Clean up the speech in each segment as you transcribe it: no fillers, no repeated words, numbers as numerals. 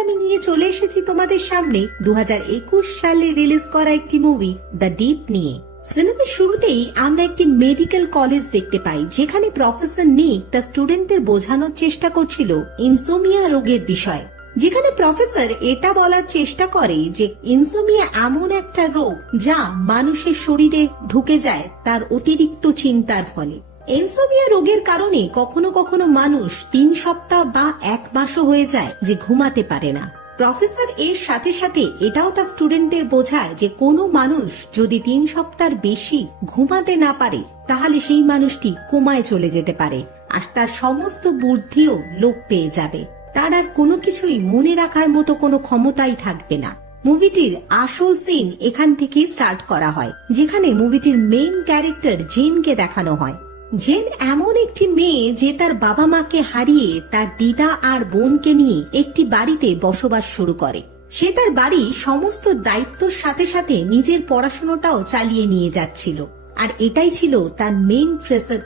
আমি নিয়ে চলে এসেছি তোমাদের সামনে 2021 সালে রিলিজ করা একটি মুভি দ্য ডিপ নিয়ে। সিনেমার শুরুতেই আমরা একটি মেডিকেল কলেজ দেখতে পাই, যেখানে প্রফেসর নিক তার স্টুডেন্টদের বোঝানোর চেষ্টা করছিল ইনসোমিয়া রোগের বিষয়। যেখানে প্রফেসর এটা বলার চেষ্টা করে যে ইনসোমিয়া এমন একটা রোগ যা মানুষের শরীরে ঢুকে যায় তার অতিরিক্ত চিন্তার ফলে। ইনসোমিয়া রোগের কারণে কখনো কখনো মানুষ 3 সপ্তাহ বা 1 মাসও হয়ে যায় যে ঘুমাতে পারে না। প্রফেসর এর সাথে সাথে এটাও তার স্টুডেন্টদের বোঝায় যে কোনো মানুষ যদি 3 সপ্তাহের বেশি ঘুমাতে না পারে তাহলে সেই মানুষটি কোমায় চলে যেতে পারে আর তার সমস্ত বুদ্ধিও লোপ পেয়ে যাবে। তার আর কোনো কিছুই মনে রাখার মতো কোনো ক্ষমতাই থাকবে না। মুভিটির আসল সিন এখান থেকে স্টার্ট করা হয়, যেখানে মুভিটির মেইন ক্যারেক্টার জেনকে দেখানো হয়। জেন এমন একটি মেয়ে যে তার বাবা মাকে হারিয়ে তার দিদা আর বোনকে নিয়ে একটি বাড়িতে বসবাস শুরু করে। সে তার বাড়ি সমস্ত দায়িত্বর সাথে সাথে নিজের পড়াশোনাটাও চালিয়ে নিয়ে যাচ্ছিল, আর এটাই ছিল তার মেইন প্রেসার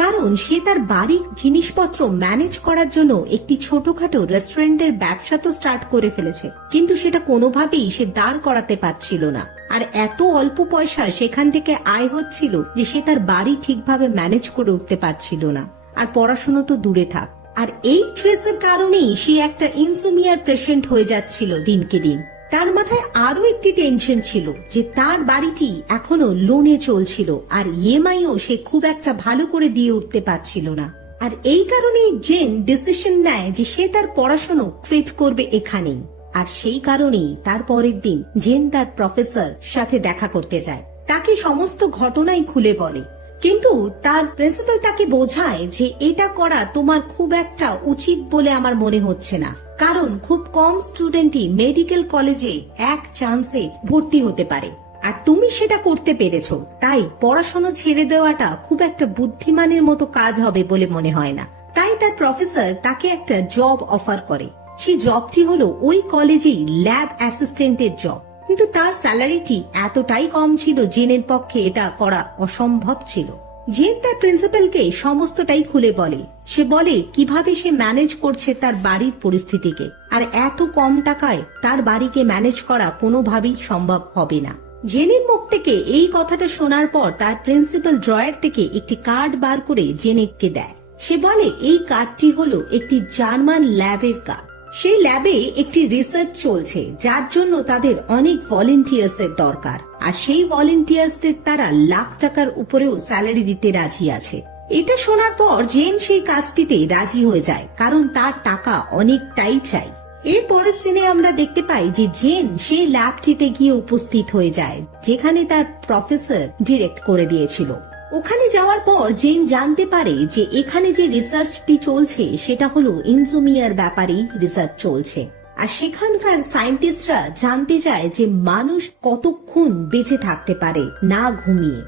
কারণ সে তার বাড়ির জিনিসপত্র ম্যানেজ করার জন্য একটি ছোটখাটো রেস্টুরেন্টের ব্যবসা তো স্টার্ট করে ফেলেছে, কিন্তু সেটা কোনোভাবেই সে দাঁড় করাতে পারছিল না। আর এত অল্প পয়সা সেখান থেকে আয় হচ্ছিল যে সে তার বাড়ি ঠিকভাবে ম্যানেজ করে উঠতে পারছিল না, আর পড়াশোনা তো দূরে থাক। আর এই স্ট্রেসের কারণেই সে একটা ইনসোমিয়ার পেশেন্ট হয়ে যাচ্ছিল দিনকে দিন। তার মাথায় আরো একটি টেনশন ছিল যে তার বাড়িটি এখনো লোনে চলছিল, আর ইএমআইও সে খুব একটা ভালো করে দিয়ে উঠতে পারছিল না। আর এই কারণেই জেন ডিসিশন নেয় যে সে তার পড়াশোনা কুইট করবে এখানেই। আর সেই কারণেই তার পরের দিন জেন তার প্রফেসর সাথে দেখা করতে যায়, তাকে সমস্ত ঘটনাই খুলে বলে। কিন্তু তার প্রিন্সিপাল তাকে বোঝায় যে এটা করা তোমার খুব একটা উচিত বলে আমার মনে হচ্ছে না, কারণ খুব কম স্টুডেন্টই মেডিকেল কলেজে এক চান্সে ভর্তি হতে পারে, আর তুমি সেটা করতে পেরেছো। তাই পড়াশোনা ছেড়ে দেওয়াটা খুব একটা বুদ্ধিমানের মতো কাজ হবে বলে মনে হয় না। তাই তার প্রফেসর তাকে একটা জব অফার করে। সেই জবটি হলো ওই কলেজেই ল্যাব অ্যাসিস্ট্যান্টের জব, কিন্তু তার স্যালারিটি এতটাই কম ছিল জেনের পক্ষে এটা করা অসম্ভব ছিল। জেন তার প্রিন্সিপালকে সমস্তটাই খুলে বলে। সে বলে কিভাবে সে ম্যানেজ করছে তার বাড়ির পরিস্থিতিকে, আর এত কম টাকায় তার বাড়িকে ম্যানেজ করা কোনোভাবেই সম্ভব হবে না। জেনের মুখ থেকে এই কথাটা শোনার পর তার প্রিন্সিপাল ড্রয়ার থেকে একটি কার্ড বার করে জেনেককে দেয়। সে বলে এই কার্ডটি হলো একটি জার্মান ল্যাবের কার্ড। সেই ল্যাবে একটি রিসার্চ চলছে যার জন্য তাদের অনেক ভলেন্টিয়ার্স এর দরকার, আর সেই ভলেন্টিয়ার্সদের তারা লাখ টাকার উপরেও স্যালারি দিতে রাজি আছে। এটা শোনার পর জেন সেই কাজটিতে রাজি হয়ে যায়, কারণ তার টাকা অনেকটাই চাই। এরপরের সিনে আমরা দেখতে পাই যে জেন সেই ল্যাবটিতে গিয়ে উপস্থিত হয়ে যায়, যেখানে তার প্রফেসর ডিরেক্ট করে দিয়েছিল। ওখানে যাওয়ার পর জেন জানতে পারে যে এখানে যে রিসার্চটি চলছে সেটা হলো ইনসোমিয়ার ব্যাপারেই রিসার্চ চলছে, আর সেখানকার সায়েন্টিস্টরা জানতে চায় যে মানুষ কতক্ষণ বেঁচে থাকতে পারে না ঘুমিয়ে।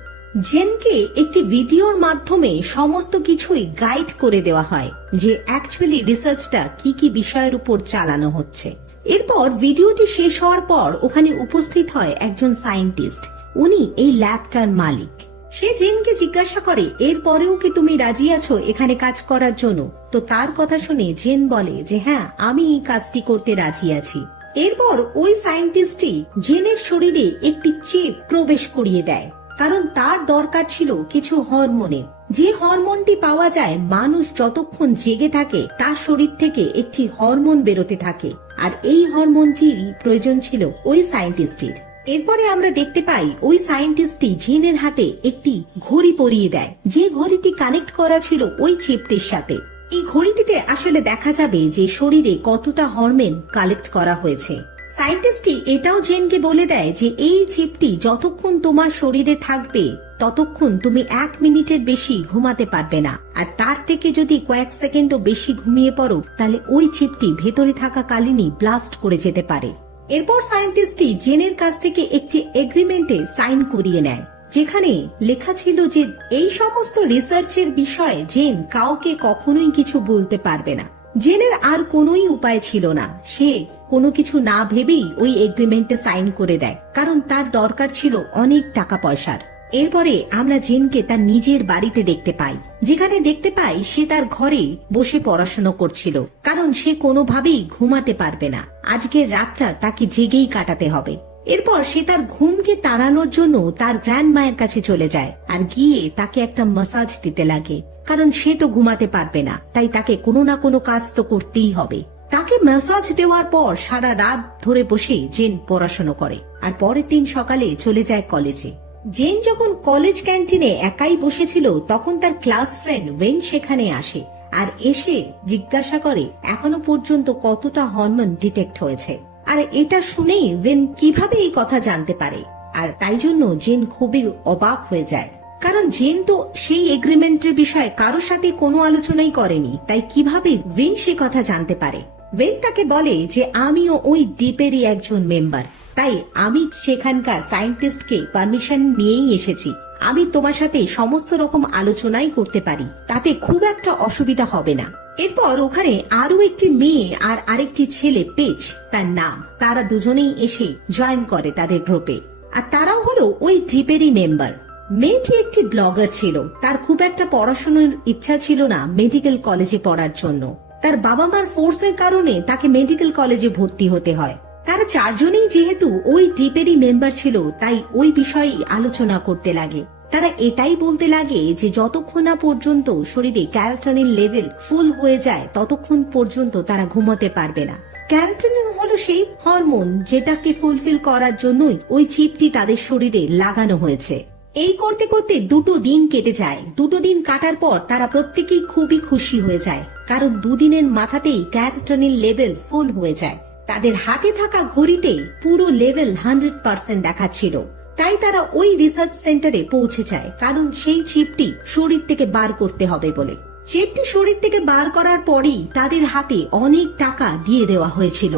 জেনকে একটি ভিডিওর মাধ্যমে সমস্ত কিছুই গাইড করে দেওয়া হয় যে অ্যাকচুয়ালি রিসার্চটা কি কি বিষয়ের উপর চালানো হচ্ছে। এরপর ভিডিওটি শেষ হওয়ার পর ওখানে উপস্থিত হয় একজন সায়েন্টিস্ট, উনি এই ল্যাবটার মালিক। সে জেনকে জিজ্ঞাসা করে এরপরেও কি তুমি রাজি আছো এখানে কাজ করার জন্য? তো তার কথা শুনে জেন বলে যে হ্যাঁ, আমি এই কাজটি করতে রাজি আছি। এরপর ওই সায়েন্টিস্টই জেনের শরীরে একটি চিপ প্রবেশ করিয়ে দেয়, কারণ তার দরকার ছিল কিছু হরমোনের। যে হরমোনটি পাওয়া যায় মানুষ যতক্ষণ জেগে থাকে তার শরীর থেকে একটি হরমোন বেরোতে থাকে, আর এই হরমোনটির প্রয়োজন ছিল ওই সায়েন্টিস্টের। এরপরে আমরা দেখতে পাই ওই সায়েন্টিস্টটি জেনের হাতে একটি ঘড়ি পরিয়ে দেয়, যে ঘড়িটি কানেক্ট করা ছিল ওই চিপটির সাথে। এই ঘড়িটিতে আসলে দেখা যাবে যে শরীরে কতটা হরমোন কালেক্ট করা হয়েছে। সায়েন্টিস্টটি এটাও জেনকে বলে দেয় যে এই চিপটি যতক্ষণ তোমার শরীরে থাকবে ততক্ষণ তুমি 1 মিনিটের বেশি ঘুমাতে পারবে না, আর তার থেকে যদি কয়েক সেকেন্ডও বেশি ঘুমিয়ে পড়ো তাহলে ওই চিপটি ভেতরে থাকা কালীনই ব্লাস্ট করে যেতে পারে। এরপর সায়েন্টিস্টটি জেনের কাছ থেকে একটি এগ্রিমেন্টে সাইন করিয়ে নেয়, যেখানে লেখা ছিল যে এই সমস্ত রিসার্চের বিষয়ে জেন কাউকে কখনোই কিছু বলতে পারবে না। জেনের আর কোনোই উপায় ছিল না, সে কোনো কিছু না ভেবেই ওই এগ্রিমেন্টে সাইন করে দেয়, কারণ তার দরকার ছিল অনেক টাকা পয়সার। এরপরে আমরা জেনকে তার নিজের বাড়িতে দেখতে পাই, যেখানে দেখতে পাই সে তার ঘরে বসে পড়াশোনা করছিল, কারণ সে কোনোভাবেই ঘুমাতে পারবে না। আজকের রাতটা তাকে জেগেই কাটাতে হবে। এরপর সে তার ঘুমকে তাড়ানোর জন্য তার গ্র্যান্ড মায়ের কাছে চলে যায় আর গিয়ে তাকে একটা মাসাজ দিতে লাগে, কারণ সে তো ঘুমাতে পারবে না, তাই তাকে কোনো না কোনো কাজ তো করতেই হবে। তাকে ম্যাসাজ দেওয়ার পর সারা রাত ধরে বসে জেন পড়াশোনা করে আর পরের দিন সকালে চলে যায় কলেজে। জেন যখন কলেজ ক্যান্টিনে একাই বসেছিল তখন তার ক্লাস ফ্রেন্ড ওয়েন সেখানে আসে আর এসে জিজ্ঞাসা করে এখনো পর্যন্ত কতটা হরমোন ডিটেক্ট হয়েছে। আর এটা শুনেই ওয়েন কিভাবে এই কথা জানতে পারে, আর তাই জন্য জেন খুবই অবাক হয়ে যায়, কারণ জেন তো সেই এগ্রিমেন্টের বিষয়ে কারোর সাথে কোনো আলোচনাই করেনি, তাই কিভাবে ওয়েন সে কথা জানতে পারে। ওয়েন তাকে বলে যে আমিও ওই দ্বীপেরই একজন মেম্বার, তাই আমি সেখানকার সায়েন্টিস্টকে পারমিশন নিয়েই এসেছি। আমি তোমার সাথে সমস্ত রকম আলোচনাই করতে পারি, তাতে খুব একটা অসুবিধা হবে না। এরপর ওখানে আরো একটি মেয়ে আর আরেকটি ছেলে পেজ তার নাম, তারা দুজনেই এসে জয়েন করে তাদের গ্রুপে, আর তারাও হলো ওই দ্বীপেরই মেম্বার। মেয়েটি একটি ব্লগার ছিল, তার খুব একটা পড়াশোনার ইচ্ছা ছিল না মেডিকেল কলেজে পড়ার জন্য। তার বাবা মার ফোর্সের কারণে তাকে মেডিকেল কলেজে ভর্তি হতে হয়। তারা চারজনেই যেহেতু ওই দ্বীপেরই মেম্বার ছিল, তাই ওই বিষয়ে আলোচনা করতে লাগে। তারা এটাই বলতে লাগে যে যতক্ষণ না পর্যন্ত শরীরে ক্যারোটিনের লেভেল ফুল হয়ে যায় ততক্ষণ পর্যন্ত তারা ঘুমোতে পারবে না। ক্যারোটিন হলো সেই হরমোন যেটাকে ফুলফিল করার জন্যই ওই চিপটি তাদের শরীরে লাগানো হয়েছে। এই করতে করতে 2 দিন কেটে যায়। 2 দিন কাটার পর তারা প্রত্যেকেই খুবই খুশি হয়ে যায়, কারণ 2 দিনের মাথাতেই ক্যারোটিনের লেভেল ফুল হয়ে যায়। তাদের হাতে থাকা ঘড়িতে পুরো লেভেল 100% দেখাচ্ছিল, তাই তারা ওই রিসার্চ সেন্টারে পৌঁছে যায়, কারণ সেই চিপটি শরীর থেকে বার করতে হবে বলে। চিপটি শরীর থেকে বার করার পরই তাদের হাতে অনেক টাকা দিয়ে দেওয়া হয়েছিল।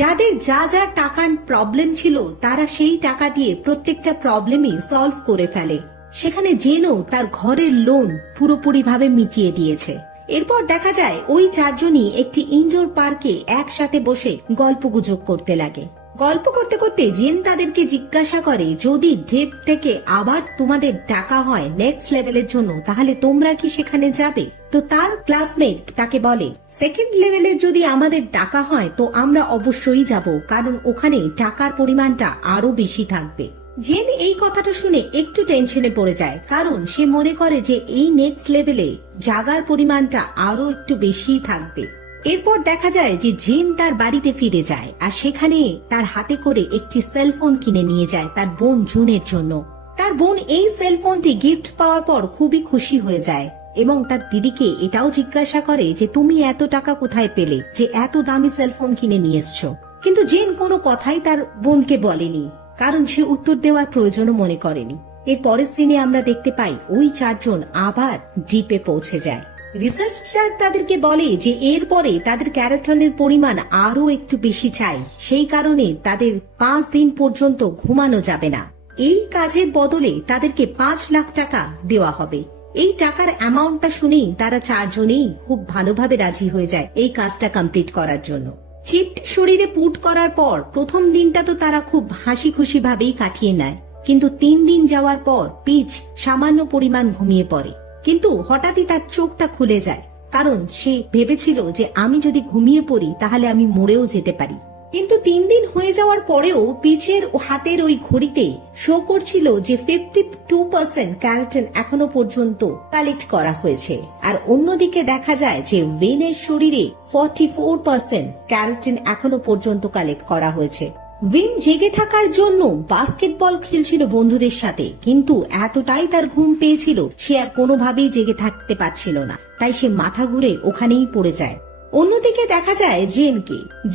যাদের যা যা টাকার প্রবলেম ছিল তারা সেই টাকা দিয়ে প্রত্যেকটা প্রবলেমই সলভ করে ফেলে। সেখানে জেনও তার ঘরের লোন পুরোপুরি ভাবে মিটিয়ে দিয়েছে। এরপর দেখা যায় ওই চারজনই একটি ইনডোর পার্কে একসাথে বসে গল্পগুজব করতে লাগে। গল্প করতে করতে জেন তাদেরকে জিজ্ঞাসা করে যদি ডেপ থেকে আবার তোমাদের ডাকা হয় নেক্সট লেভেলের জন্য তাহলে তোমরা কি সেখানে যাবে? তো তার ক্লাসমেট তাকে বলে সেকেন্ড লেভেলের যদি আমাদের ডাকা হয় তো আমরা অবশ্যই যাব, কারণ ওখানে টাকার পরিমাণটা আরো বেশি থাকবে। জেন এই কথাটা শুনে একটু টেনশনে পড়ে যায়, কারণ সে মনে করে যে এই নেক্সট লেভেলে জাগার পরিমাণটা আরো একটু বেশি থাকবে। এরপর দেখা যায় যে জেন তার বাড়িতে ফিরে যায় আর সেখানে তার হাতে করে একটি সেলফোন কিনে নিয়ে যায় তার বোন জুনের জন্য। তার বোন এই সেলফোনটি গিফট পাওয়ার পর খুবই খুশি হয়ে যায় এবং তার দিদিকে এটাও জিজ্ঞাসা করে যে তুমি এত টাকা কোথায় পেলে যে এত দামি সেলফোন কিনে নিয়ে এসছো। কিন্তু জেন কোনো কথাই তার বোনকে বলেনি, কারণ সে উত্তর দেওয়ার প্রয়োজনও মনে করেনি। এর পরের সিনে আমরা দেখতে পাই ওই চারজন আবার দ্বীপে পৌঁছে যায়। রিসার্চার তাদেরকে বলে যে এরপরে তাদের ক্যারোটিনের পরিমাণ আরো একটু বেশি চাই, সেই কারণে তাদের 5 দিন পর্যন্ত ঘুমানো যাবে না। এই কাজের বদলে তাদেরকে 5 লাখ টাকা দেওয়া হবে। এই টাকার অ্যামাউন্টটা শুনেই তারা চারজনেই খুব ভালোভাবে রাজি হয়ে যায় এই কাজটা কমপ্লিট করার জন্য। চিপটি শরীরে পুট করার পর প্রথম দিনটা তো তারা খুব হাসি খুশি ভাবেই কাটিয়ে নেয়, কিন্তু 3 দিন যাওয়ার পর পিচ সামান্য পরিমাণ ঘুমিয়ে পড়ে। কিন্তু হঠাৎই তার চোখটা খুলে যায়, কারণ সে ভেবেছিল যে আমি যদি ঘুমিয়ে পড়ি তাহলে আমি মরেও যেতে পারি। কিন্তু 3 দিন হয়ে যাওয়ার পরেও পিচের হাতের ওই ঘড়িতে শো করছিল যে 52% ক্যারোটিন এখনো পর্যন্ত কালেক্ট করা হয়েছে। আর অন্যদিকে দেখা যায় যে ওয়েনের শরীরে 44% ক্যারোটিন এখনো পর্যন্ত কালেক্ট করা হয়েছে। ওয়েন জেগে থাকার জন্য বাস্কেটবল খেলছিল বন্ধুদের সাথে, কিন্তু এতটাই তার ঘুম পেয়েছিল সে আর কোনোভাবেই জেগে থাকতে পারছিল না, তাই সে মাথা ঘুরে ওখানেই পড়ে যায়। অন্যদিকে দেখা যায়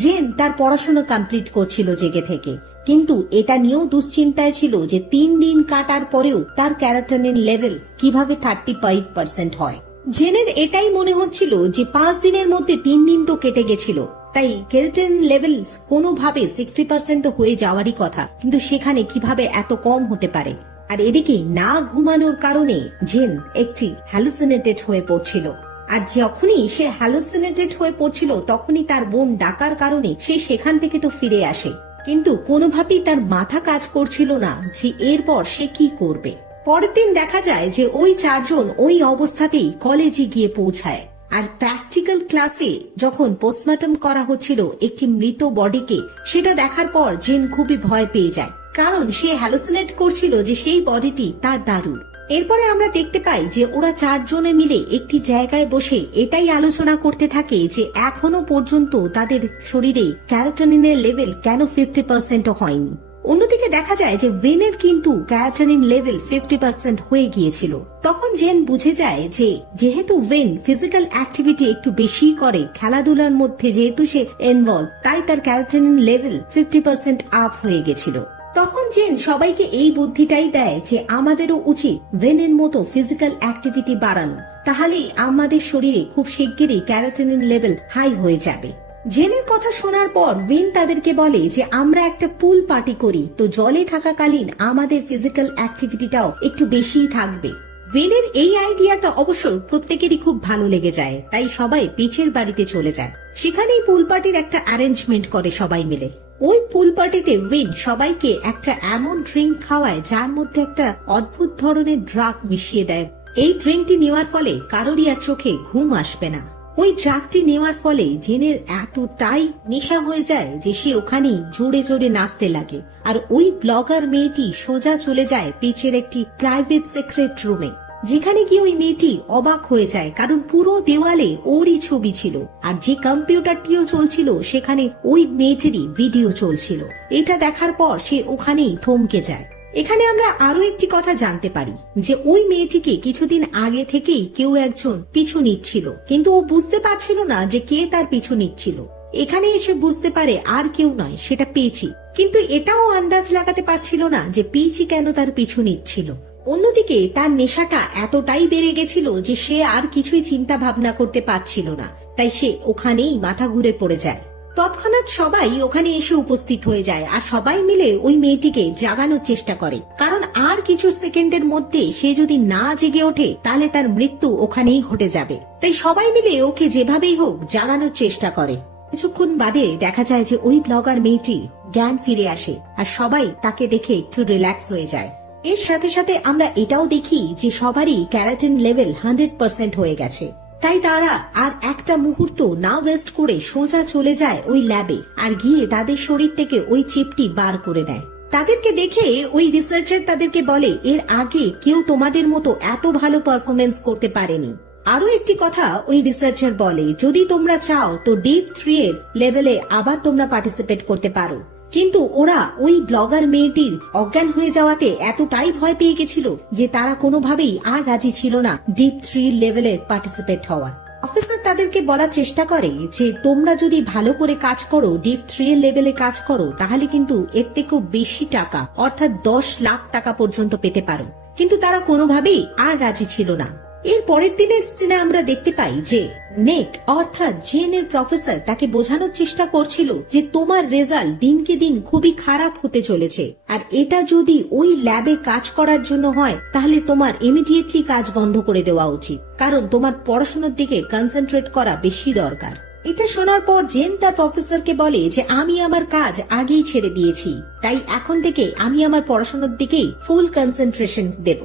জেন তার পড়াশোনা কমপ্লিট করছিল জেগে থেকে, কিন্তু এটা নিয়েও দুশ্চিন্তায় ছিল যে 3 দিন কাটার পরেও তার ক্যারোটিনের লেভেল কিভাবে 35% হয়। জেনের এটাই মনে হচ্ছিল যে 5 দিনের মধ্যে 3 দিন তো কেটে গেছিল, তাই ক্যারোটিন লেভেল কোনোভাবে 60% তো হয়ে যাওয়ারই কথা, কিন্তু সেখানে কিভাবে এত কম হতে পারে। আর এদিকে না ঘুমানোর কারণে জেন একটি হ্যালুসিনেটেড হয়ে পড়ছিল। আর যখনই সে হ্যালুসিনেটেড হয়ে পড়ছিল তখনই তার বোন ডাকার কারণে সে সেখান থেকে তো ফিরে আসে, কিন্তু কোনোভাবেই তার মাথা কাজ করছিল না যে এরপর সে কি করবে। পরের দিন দেখা যায় যে ওই চারজন ওই অবস্থাতেই কলেজে গিয়ে পৌঁছায়। আর প্র্যাকটিক্যাল ক্লাসে যখন পোস্টমর্টম করা হচ্ছিল একটি মৃত বডিকে, সেটা দেখার পর জেন খুবই ভয় পেয়ে যায়, কারণ সে হ্যালুসিনেট করছিল যে সেই বডিটি তার দাদুর। এরপরে আমরা দেখতে পাই যে ওরা চারজনে মিলে একটি জায়গায় বসে এটাই আলোচনা করতে থাকে যে এখনো পর্যন্ত তাদের শরীরে ক্যারোটিনিনের লেভেল কেন 50% হয়নি। অন্যদিকে দেখা যায় যে ভেনের কিন্তু ক্যারোটিনিন লেভেল 50% হয়ে গিয়েছিল। তখন জেন বুঝে যায় যে যেহেতু ভেন ফিজিক্যাল অ্যাক্টিভিটি একটু বেশি করে, খেলাধুলার মধ্যে যেহেতু সে ইনভলভ, তাই তার ক্যারোটিনিন লেভেল 50% আপ হয়ে গেছিল। তখন জেন সবাইকে এই বুদ্ধিটাই দেয় যে আমাদেরও উচিত ভেনের মতো ফিজিক্যাল অ্যাক্টিভিটি বাড়ানো, তাহলেই আমাদের শরীরে খুব শিগগিরই ক্যারোটিনিন লেভেল হাই হয়ে যাবে। জেনের কথা শোনার পর ভেন তাদেরকে বলে যে আমরা একটা পুল পার্টি করি, তো জলে থাকাকালীন আমাদের ফিজিক্যাল অ্যাক্টিভিটিটাও একটু বেশিই থাকবে। ভেনের এই আইডিয়াটা অবশ্য প্রত্যেকেরই খুব ভালো লেগে যায়, তাই সবাই পিচের বাড়িতে চলে যায়। সেখানেই পুল পার্টির একটা অ্যারেঞ্জমেন্ট করে সবাই মিলে। ওই পুল পার্টিতে উইন সবাইকে একটা এমন ড্রিঙ্ক খাওয়ায় যার মধ্যে একটা অদ্ভুত ধরনের ড্রাগ মিশিয়ে দেয়। এই ড্রিঙ্কটি নেওয়ার ফলে কারোরই আর চোখে ঘুম আসবে না। ওই ড্রাগটি নেওয়ার ফলে জেনের এতটাই নেশা হয়ে যায় যে সে ওখানেই জোরে জোরে নাচতে লাগে। আর ওই ব্লগার মেয়েটি সোজা চলে যায় পিচের একটি প্রাইভেট সিক্রেট রুমে, যেখানে গিয়ে ওই মেয়েটি অবাক হয়ে যায়, কারণ পুরো দেওয়ালে ওরই ছবি ছিল, আর যে কম্পিউটারটিও চলছিল সেখানে ওই মেয়েটিরই ভিডিও চলছিল। এটা দেখার পর সে ওখানেই থমকে যায়। এখানে আমরা আরো একটি কথা জানতে পারি যে ওই মেয়েটিকে কিছুদিন আগে থেকেই কেউ একজন পিছু নিচ্ছিল, কিন্তু ও বুঝতে পারছিল না যে কে তার পিছু নিচ্ছিল। এখানে এসে বুঝতে পারে আর কেউ নয়, সেটা পিচি, কিন্তু এটাও আন্দাজ লাগাতে পারছিল না যে পিচি কেন তার পিছু নিচ্ছিল। অন্যদিকে তার নেশাটা এতটাই বেড়ে গেছিল যে সে আর কিছুই চিন্তা ভাবনা করতে পারছিল না, তাই সে ওখানেই মাথা ঘুরে পড়ে যায়। তৎক্ষণাৎ সবাই ওখানে এসে উপস্থিত হয়ে যায় আর সবাই মিলে ওই মেয়েটিকে জাগানোর চেষ্টা করে, কারণ আর কিছু সেকেন্ডের মধ্যে সে যদি না জেগে ওঠে তাহলে তার মৃত্যু ওখানেই ঘটে যাবে। তাই সবাই মিলে ওকে যেভাবেই হোক জাগানোর চেষ্টা করে। কিছুক্ষণ বাদে দেখা যায় যে ওই ব্লগার মেয়েটি জ্ঞান ফিরে আসে আর সবাই তাকে দেখে একটু রিল্যাক্স হয়ে যায়। এর সাথে সাথে আমরা এটাও দেখি যে সবারই ক্যারাটিন লেভেল 100% হয়ে গেছে, তাই তারা আর একটা মুহূর্ত না ওয়েস্ট করে সোজা চলে যায় ওই ল্যাবে আর গিয়ে তাদের শরীর থেকে ওই চিপটি বার করে দেয়। তাদেরকে দেখে ওই রিসার্চার তাদেরকে বলে এর আগে কেউ তোমাদের মতো এত ভালো পারফরমেন্স করতে পারেনি। আরো একটি কথা ওই রিসার্চার বলে, যদি তোমরা চাও তো ডিপ 3 এর লেভেলে আবার তোমরা পার্টিসিপেট করতে পারো। কিন্তু ওরা ওই ব্লগার মেয়েটির অজ্ঞান হয়ে যাওয়াতে এতটাই ভয় পেয়ে গেছিল যে তারা কোনোভাবেই আর রাজি ছিল না ডিপ 3 লেভেলের পার্টিসিপেট হওয়ার। অফিসার তাদেরকে বলার চেষ্টা করে যে তোমরা যদি ভালো করে কাজ করো, ডিপ 3 এর লেভেলে কাজ করো, তাহলে কিন্তু এর থেকেও বেশি টাকা অর্থাৎ 10 লাখ টাকা পর্যন্ত পেতে পারো। কিন্তু তারা কোনোভাবেই আর রাজি ছিল না। এর পরের দিনের সিনে আমরা দেখতে পাই যে নেক অর্থাৎ জেনের প্রফেসর তাকে বোঝানোর চেষ্টা করছিল যে তোমার রেজাল্ট দিনকে দিন খুবই খারাপ হতে চলেছে, আর এটা যদি ওই ল্যাবে কাজ করার জন্য হয় তাহলে তোমার ইমিডিয়েটলি কাজ বন্ধ করে দেওয়া উচিত, কারণ তোমার পড়াশোনার দিকে কনসেন্ট্রেট করা বেশি দরকার। এটা শোনার পর জেন তার প্রফেসরকে বলে যে আমি আমার কাজ আগেই ছেড়ে দিয়েছি, তাই এখন থেকে আমি আমার পড়াশোনার দিকেই ফুল কনসেন্ট্রেশন দেব।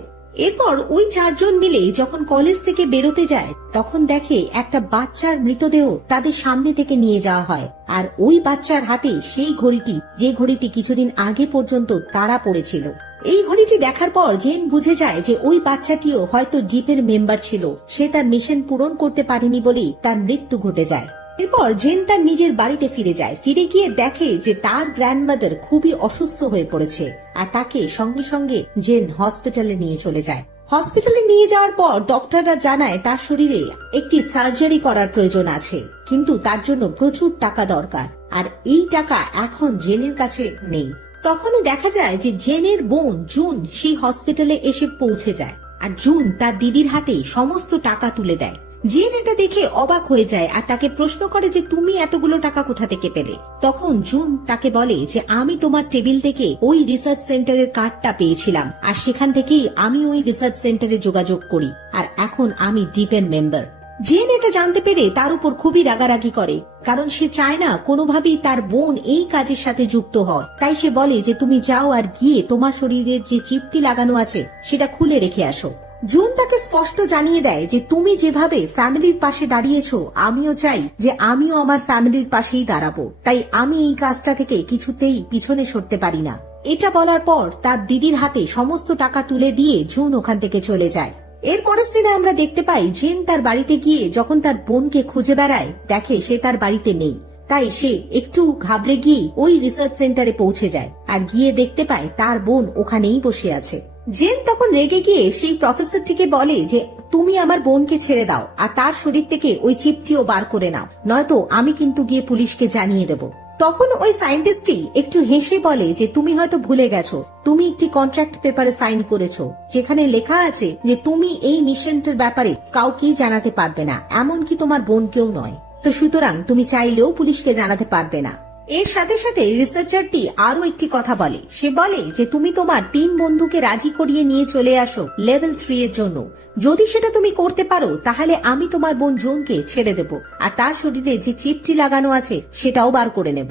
এরপর ওই চারজন মিলে যখন কলেজ থেকে বেরোতে যায় তখন দেখে একটা বাচ্চার মৃতদেহ তাদের সামনে থেকে নিয়ে যাওয়া হয়, আর ওই বাচ্চার হাতে সেই ঘড়িটি, যে ঘড়িটি কিছুদিন আগে পর্যন্ত তাড়া পড়েছিল। এই ঘড়িটি দেখার পর জেন বুঝে যায় যে ওই বাচ্চাটিও হয়তো জিপের মেম্বার ছিল, সে তার মিশন পূরণ করতে পারেনি বলেই তার মৃত্যু ঘটে যায়। এরপর জেন তার নিজের বাড়িতে ফিরে যায়। ফিরে গিয়ে দেখে যে তার গ্র্যান্ডমাদার খুবই অসুস্থ হয়ে পড়েছে, আর তাকে সঙ্গে সঙ্গে জেন হসপিটালে নিয়ে চলে যায়। হসপিটালে নিয়ে যাওয়ার পর ডক্টররা জানায় তার শরীরে একটি সার্জারি করার প্রয়োজন আছে, কিন্তু তার জন্য প্রচুর টাকা দরকার, আর এই টাকা এখন জেনের কাছে নেই। তখনই দেখা যায় যে জেনের বোন জুন সেই হসপিটালে এসে পৌঁছে যায়, আর জুন তার দিদির হাতে সমস্ত টাকা তুলে দেয়। জেন এটা দেখে অবাক হয়ে যায় আর তাকে প্রশ্ন করে যে তুমি এতগুলো টাকা কোথা থেকে পেলে। তখন জুন তাকে বলে যে আমি তোমার টেবিল থেকে ওই রিসার্চ সেন্টারের কার্ডটা পেয়েছিলাম, আর সেখান থেকেই আমি ওই রিসার্চ সেন্টারে যোগাযোগ করি, আর এখন আমি ডিপের মেম্বার। জেন এটা জানতে পেরে তার উপর খুবই রাগারাগি করে, কারণ সে চায় না কোনোভাবেই তার বোন এই কাজের সাথে যুক্ত হয়। তাই সে বলে যে তুমি যাও আর গিয়ে তোমার শরীরের যে চিপটি লাগানো আছে সেটা খুলে রেখে আসো। জুন তাকে স্পষ্ট জানিয়ে দেয় যে তুমি যেভাবে ফ্যামিলির পাশে দাঁড়িয়েছো, আমিও চাই যে আমিও আমার ফ্যামিলির পাশেই দাঁড়াবো, তাই আমি এই কাজটা থেকে কিছুতেই পিছনে সরতে পারি না। এটা বলার পর তার দিদির হাতে সমস্ত টাকা তুলে দিয়ে জুন ওখান থেকে চলে যায়। এরপরের সিনে আমরা দেখতে পাই জেন তার বাড়িতে গিয়ে যখন তার বোনকে খুঁজে বেড়ায়, দেখে সে তার বাড়িতে নেই। তাই সে একটু ঘাবড়ে গিয়ে ওই রিসার্চ সেন্টারে পৌঁছে যায় আর গিয়ে দেখতে পায় তার বোন ওখানেই বসে আছে। জেন তখন রেগে গিয়ে সেই প্রফেসরটিকে বলে যে তুমি আমার বোনকে ছেড়ে দাও আর তার শরীর থেকে ওই চিপটিও বার করে নাও, নয়তো আমি কিন্তু গিয়ে পুলিশকে জানিয়ে দেব। তখন ওই সায়েন্টিস্টটি একটু হেসে বলে যে তুমি হয়তো ভুলে গেছো, তুমি একটি কন্ট্রাক্ট পেপারে সাইন করেছো যেখানে লেখা আছে যে তুমি এই মিশনটার ব্যাপারে কাউকেই জানাতে পারবে না, এমনকি তোমার বোনকেও নয়। তো সুতরাং তুমি চাইলেও পুলিশকে জানাতে পারবে না। এর সাথে সাথে রিসার্চারটি আরো একটি কথা বলে, সে বলে যে তুমি তোমার 3 বন্ধুকে রাজি করিয়ে নিয়ে চলে আসো লেভেল 3 এর জন্য। যদি সেটা তুমি করতে পারো তাহলে আমি তোমার বোন জুনকে ছেড়ে দেব আর তার শরীরে যে চিপটি লাগানো আছে সেটাও বার করে নেব।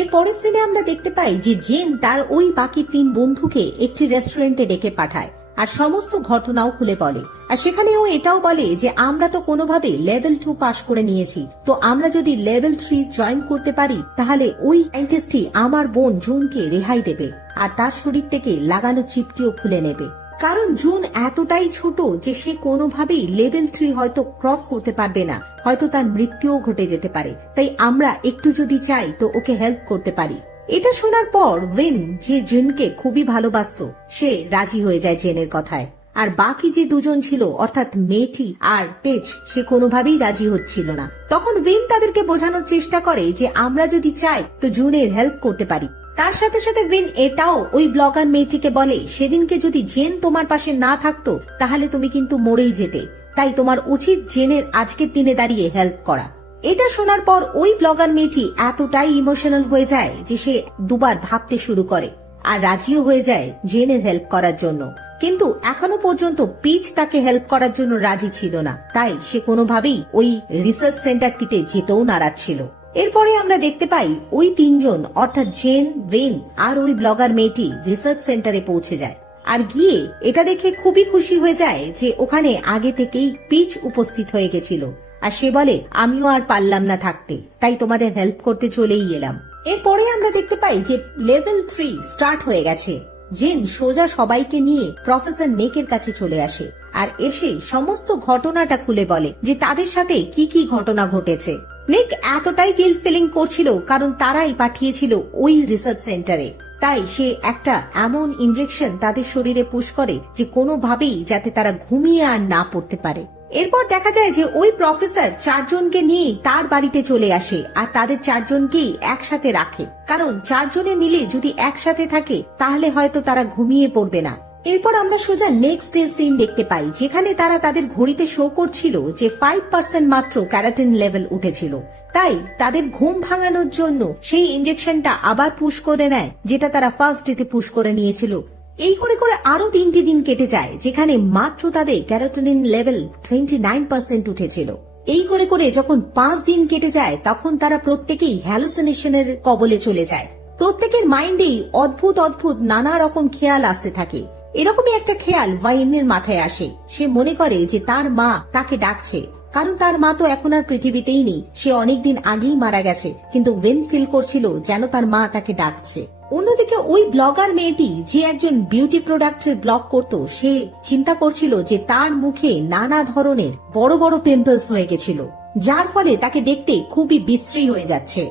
এর পরের সিনে আমরা দেখতে পাই যে জেন তার ওই বাকি 3 বন্ধুকে একটি রেস্টুরেন্টে ডেকে পাঠায় আর সমস্ত ঘটনাও খুলে বলে। আর সেখানেও এটাও বলে যে আমরা তো কোনোভাবে লেভেল 2 পাস করে নিয়েছি, তো আমরা যদি লেভেল 3 জয়েন করতে পারি তাহলে ওই সায়েন্টিস্টই আমার বোন জুনকে রেহাই দেবে আর তার শরীর থেকে লাগানো চিপটিও খুলে নেবে। কারণ জুন এতটাই ছোট যে সে কোনোভাবেই লেভেল 3 হয়তো ক্রস করতে পারবে না, হয়তো তার মৃত্যুও ঘটে যেতে পারে। তাই আমরা একটু যদি চাই তো ওকে হেল্প করতে পারি। এটা শোনার পর উইন, যে জেনকে খুবই ভালোবাসতো, সে রাজি হয়ে যায় জেনের কথায়। আর বাকি যে দুজন ছিল অর্থাৎ মেয়েটি আর পেজ, সে কোনোভাবেই রাজি হচ্ছিল না। তখন উইন তাদেরকে বোঝানোর চেষ্টা করে যে আমরা যদি চাই তো জুনের হেল্প করতে পারি। তার সাথে সাথে উইন এটাও ওই ব্লগার মেয়েটিকে বলে সেদিনকে যদি জেন তোমার পাশে না থাকতো তাহলে তুমি কিন্তু মরেই যেতে, তাই তোমার উচিত জেনের আজকের দিনে দাঁড়িয়ে হেল্প করা। এটা শোনার পর ওই ব্লগার মেয়েটি এতটাই ইমোশনাল হয়ে যায় যে সে দুবার ভাবতে শুরু করে আর রাজিও হয়ে যায় জেনের হেল্প করার জন্য। কিন্তু এখনো পর্যন্ত পিচ তাকে হেল্প করার জন্য রাজি ছিল না, তাই সে কোনোভাবেই ওই রিসার্চ সেন্টারটিতে যেতেও নারাজ ছিল। এরপরে আমরা দেখতে পাই ওই 3 জন অর্থাৎ জেন, ওয়েন আর ওই ব্লগার মেয়েটি রিসার্চ সেন্টারে পৌঁছে যায় আর গিয়ে এটা দেখে খুবই খুশি হয়ে যায় যে ওখানে আগে থেকেই পিচ উপস্থিত হয়ে গেছিল। আর সে বলে আমিও আর পারলাম না থাকতে, তাই তোমাদের হেল্প করতে চলেই এলাম। এরপরে আমরা দেখতে পাই যে লেভেল 3 স্টার্ট হয়ে গেছে। জেন সোজা সবাইকে নিয়ে প্রফেসর নেকের কাছে চলে আসে আর এসে সমস্ত ঘটনাটা খুলে বলে যে তাদের সাথে কি কি ঘটনা ঘটেছে। নেক এতটাই গিল্ট ফিলিং করছিল কারণ তারাই পাঠিয়েছিল ওই রিসার্চ সেন্টারে, তাই সে একটা এমন ইনজেকশন তাদের শরীরে পুশ করে যে কোনোভাবেই যাতে তারা ঘুমিয়ে আর না পড়তে পারে। এরপর দেখা যায় যে ওই প্রফেসর 4 জনকে নিয়ে তার বাড়িতে চলে আসে আর তাদের 4 জনকেই একসাথে রাখে, কারণ 4 জনে মিলে যদি একসাথে থাকে তাহলে হয়তো তারা ঘুমিয়ে পড়বে না। এরপর আমরা সোজা নেক্সট ডে সিন দেখতে পাই যেখানে তারা তাদের ঘড়িতে শো করছিল যে 5% মাত্র ক্যারাটিন লেভেল উঠেছিল, তাই তাদের ঘুম ভাঙানোর জন্য সেই ইনজেকশনটা আবার পুশ করে নেয় যেটা তারা ফার্স্ট ডেতে পুশ করে নিয়েছিল। এই করে করে আরো 3টি দিন কেটে যায় যেখানে মাত্র তাদের ক্যারাটিন লেভেল 29% উঠেছিল। এই করে করে যখন 5 দিন কেটে যায় তখন তারা প্রত্যেকেই হ্যালুসিনেশনের কবলে চলে যায়। প্রত্যেকের মাইন্ডেই অদ্ভুত অদ্ভুত নানা রকম খেয়াল আসতে থাকে। এরকমই একটা খেয়াল ওয়াইনের মাথায় আসে। সে মনে করে যে তার মা তাকে ডাকছে, কারণ তার মা তো এখন আর পৃথিবীতেই নেই, সে অনেকদিন আগেই মারা গেছে, কিন্তু ওয়েন ফিল করছিল যেন তার মা তাকে ডাকছে। অন্যদিকে ওই ব্লগার মেয়েটি যে একজন বিউটি প্রোডাক্টের ব্লগ করত, সে চিন্তা করছিল যে তার মুখে নানা ধরনের বড় বড় পিম্পলস হয়ে গেছিল, যার ফলে তাকে দেখতে খুবই বিশ্রী হয়ে যাচ্ছে।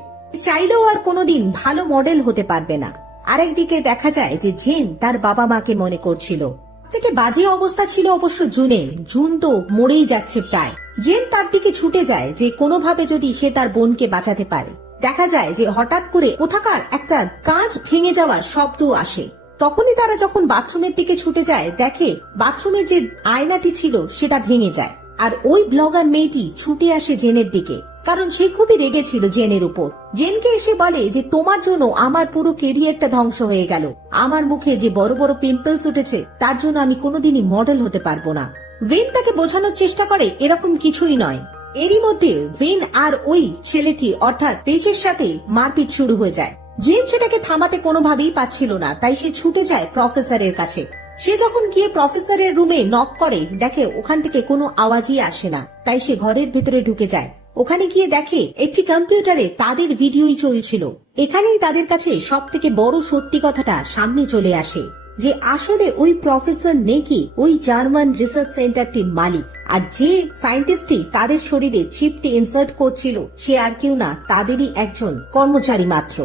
চাইলেও আর কোনোদিন ভালো মডেল হতে পারবে না। আরেকদিকে দেখা যায় যে জেন তার বাবা মাকে মনে করছিল। থেকে বাজে অবস্থা ছিল অবশ্য জুনের। জুন তো মরেই যাচ্ছে প্রায়। জেন তার দিকে ছুটে যায় যে কোনোভাবে যদি সে তার বোনকে বাঁচাতে পারে। দেখা যায় যে হঠাৎ করে কোথাকার একটা কাঁচ ভেঙে যাওয়ার শব্দ আসে। তখনই তারা যখন বাথরুমের দিকে ছুটে যায় দেখে বাথরুমের যে আয়নাটি ছিল সেটা ভেঙে যায়। আর ওই ব্লগার মেয়েটি ছুটে আসে জেনের দিকে, কারণ সে খুবই রেগেছিল জেনের উপর। জেনকে এসে বলে যে তোমার জন্য আমার পুরো কেরিয়ারটা ধ্বংস হয়ে গেল, আমার মুখে যে বড় বড় পিম্পলস উঠেছে তার জন্য আমি কোনোদিনই মডেল হতে পারবো না। ওয়েন তাকে বোঝানোর চেষ্টা করে এরকম কিছুই নয়, এরই মধ্যে ভেন আর ওই ছেলেটি অর্থাৎ পেজের সাথে মারপিট শুরু হয়ে যায়। জেন সেটাকে থামাতে কোনোভাবেই পাচ্ছিল না, তাই সে ছুটে যায় প্রফেসরের কাছে। সে যখন গিয়ে প্রফেসরের রুমে নক করে, দেখে ওখান থেকে কোনো আওয়াজই আসে না, তাই সে ঘরের ভেতরে ঢুকে যায়। ওখানে গিয়ে দেখে একটি কম্পিউটারে তাদের ভিডিওই চলছিল। এখানেই তাদের কাছে সব থেকে বড় সত্যি কথাটা সামনে চলে আসে, যে আসলে ওই প্রফেসর নেকি ওই জার্মান রিসার্চ সেন্টারটির মালিক, আর যে সায়েন্টিস্টটি তাদের শরীরে চিপটি ইনসার্ট করছিল সে আর কেউ না, তাদেরই একজন কর্মচারী মাত্র।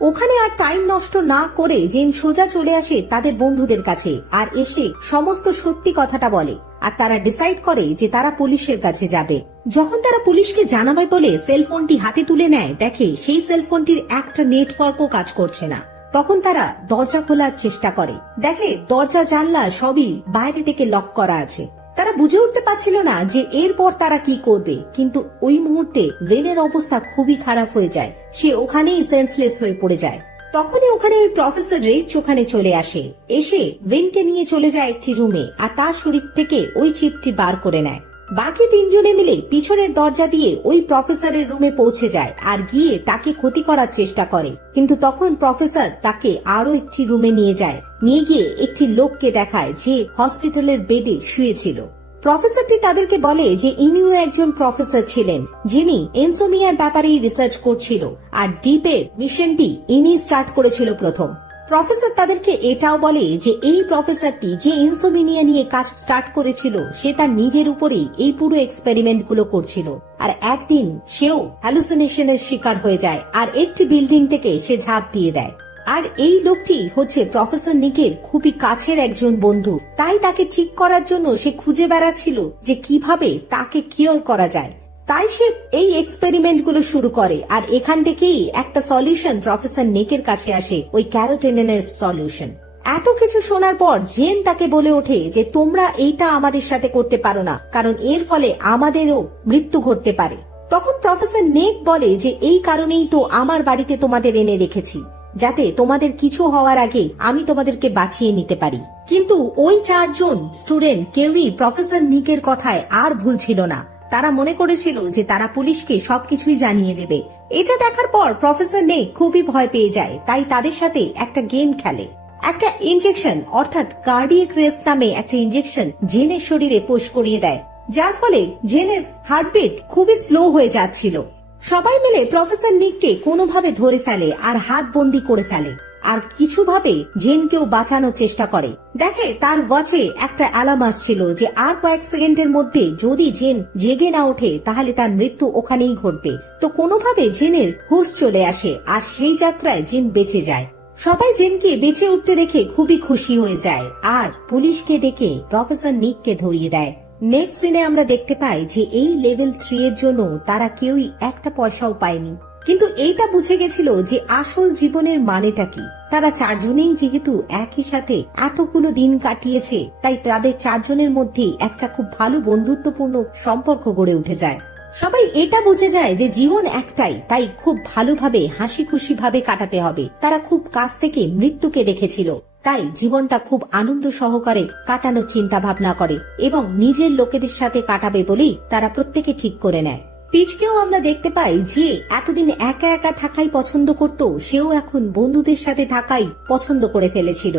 ওখানে আর টাইম নষ্ট না করে জেন সোজা চলে আসে তাদের বন্ধুদের কাছে, আর এসে সমস্ত সত্যি কথাটা বলে। আর তারা ডিসাইড করে যে তারা পুলিশের কাছে যাবে। যখন তারা পুলিশকে জানাবে বলে সেলফোনটি হাতে তুলে নেয়, দেখে সেই সেলফোনটির একটা নেটওয়ার্কও কাজ করছে না। তখন তারা দরজা খোলার চেষ্টা করে, দেখে দরজা জানলা সবই বাইরে থেকে লক করা আছে। তারা বুঝে উঠতে পারছিল না যে এরপর তারা কি করবে, কিন্তু ওই মুহূর্তে ভেনের অবস্থা খুবই খারাপ হয়ে যায়। সে ওখানেই সেন্সলেস হয়ে পড়ে যায়। তখনই ওখানে ওই প্রফেসর রেচ ওখানে চলে আসে, এসে ভেনকে নিয়ে চলে যায় একটি রুমে, আর তার শরীর থেকে ওই চিপটি বার করে নেয়। বাকি তিনজনে মিলে পিছনের দরজা দিয়ে ওই প্রফেসরের রুমে পৌঁছে যায়, আর গিয়ে তাকে ক্ষতি করার চেষ্টা করে। কিন্তু তখন প্রফেসর তাকে আরো একটি রুমে নিয়ে যায়, নিয়ে গিয়ে একটি লোককে দেখায় যে হসপিটালের বেডে শুয়েছিল। প্রফেসরটি তাদেরকে বলে যে ইনিও একজন প্রফেসর ছিলেন, যিনি ইনসোমিয়ার ব্যাপারেই রিসার্চ করছিল, আর ডিপের মিশনটি ইনি স্টার্ট করেছিল প্রথম। প্রফেসর তাদেরকে এটাও বলে যে এই প্রফেসরটি যে ইনসোমিনিয়া নিয়ে কাজ স্টার্ট করেছিল, সে তার নিজের উপরেই এই পুরো এক্সপেরিমেন্ট গুলো করছিল। আর একদিন সেও হ্যালুসিনেশনের শিকার হয়ে যায়, আর একটি বিল্ডিং থেকে সে ঝাঁপ দিয়ে দেয়। আর এই লোকটি হচ্ছে প্রফেসর নিকের খুবই কাছের একজন বন্ধু, তাই তাকে ঠিক করার জন্য সে খুঁজে বেড়াচ্ছিল যে কিভাবে তাকে কিওর করা যায়। তাই সে এই এক্সপেরিমেন্ট গুলো শুরু করে, আর এখান থেকেই একটা সলিউশন প্রফেসর নিকের কাছে আসে, ওই ক্যারোটিনের সলিউশন। এত কিছু শোনার পর জেন তাকে বলে ওঠে যে তোমরা এইটা আমাদের সাথে করতে পারো না, কারণ এর ফলে আমাদেরও মৃত্যু ঘটতে পারে। তখন প্রফেসর নেক বলে যে এই কারণেই তো আমার বাড়িতে তোমাদের এনে রেখেছি, যাতে তোমাদের কিছু হওয়ার আগে আমি তোমাদেরকে বাঁচিয়ে নিতে পারি। কিন্তু ওই চারজন স্টুডেন্ট কেউই প্রফেসর নিকের কথায় আর ভুল ছিল না। তারা মনে করেছিল যে তারা পুলিশকে সবকিছুই জানিয়ে দেবে। এটা দেখার পর প্রফেসর নেক খুবই ভয় পেয়ে যায়, তাই তাদের সাথে একটা গেম খেলে। একটা ইনজেকশন অর্থাৎ কার্ডিয়াক রেস্ট নামে একটা ইনজেকশন জেনের শরীরে পোষ করিয়ে দেয়, যার ফলে জেনের হার্টবিট খুবই স্লো হয়ে যাচ্ছিল। সবাই মিলে প্রফেসর নিককে কোনোভাবে ধরে ফেলে আর হাত বন্দি করে ফেলে, আর কিছুভাবে জেনকেও বাঁচানোর চেষ্টা করে। দেখে তার ওয়াচে একটা অ্যালার্ম আসছিল যে আর কয়েক সেকেন্ডের মধ্যে যদি জেন জেগে না ওঠে তাহলে তার মৃত্যু ওখানেই ঘটবে। তো কোনোভাবে জেনের হুঁশ চলে আসে, আর সেই যাত্রায় জেন বেঁচে যায়। সবাই জেনকে বেঁচে উঠতে দেখে খুবই খুশি হয়ে যায়, আর পুলিশকে ডেকে প্রফেসর নিককে ধরিয়ে দেয়। নেক্সট সিনে আমরা দেখতে পাই যে এই লেভেল 3 এর জন্য তারা কেউই একটা পয়সাও পায়নি, কিন্তু এইটা বুঝে গেছিল যে আসল জীবনের মানেটা কি। তারা চারজনেই যেহেতু একই সাথে এতগুলো দিন কাটিয়েছে, তাই তাদের চারজনের মধ্যে একটা খুব ভালো বন্ধুত্বপূর্ণ সম্পর্ক গড়ে উঠে যায়। সবাই এটা বুঝে যায় যে জীবন একটাই, তাই খুব ভালোভাবে হাসি খুশি ভাবে কাটাতে হবে। তারা খুব কাছ থেকে মৃত্যুকে দেখেছিল, তাই জীবনটা খুব আনন্দ সহকারে কাটানোর চিন্তা ভাবনা করে এবং নিজের লোকেদের সাথে কাটাবে বলেই তারা প্রত্যেকে ঠিক করে নেয়। পিচকেও আমরা দেখতে পাই যে এতদিন একা একা থাকাই পছন্দ করত, সেও এখন বন্ধুদের সাথে থাকাই পছন্দ করে ফেলেছিল।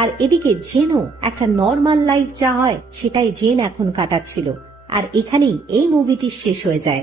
আর এদিকে জেনও একটা নর্মাল লাইফ যা হয় সেটাই জেন এখন কাটাচ্ছিল। আর এখানেই এই মুভিটি শেষ হয়ে যায়।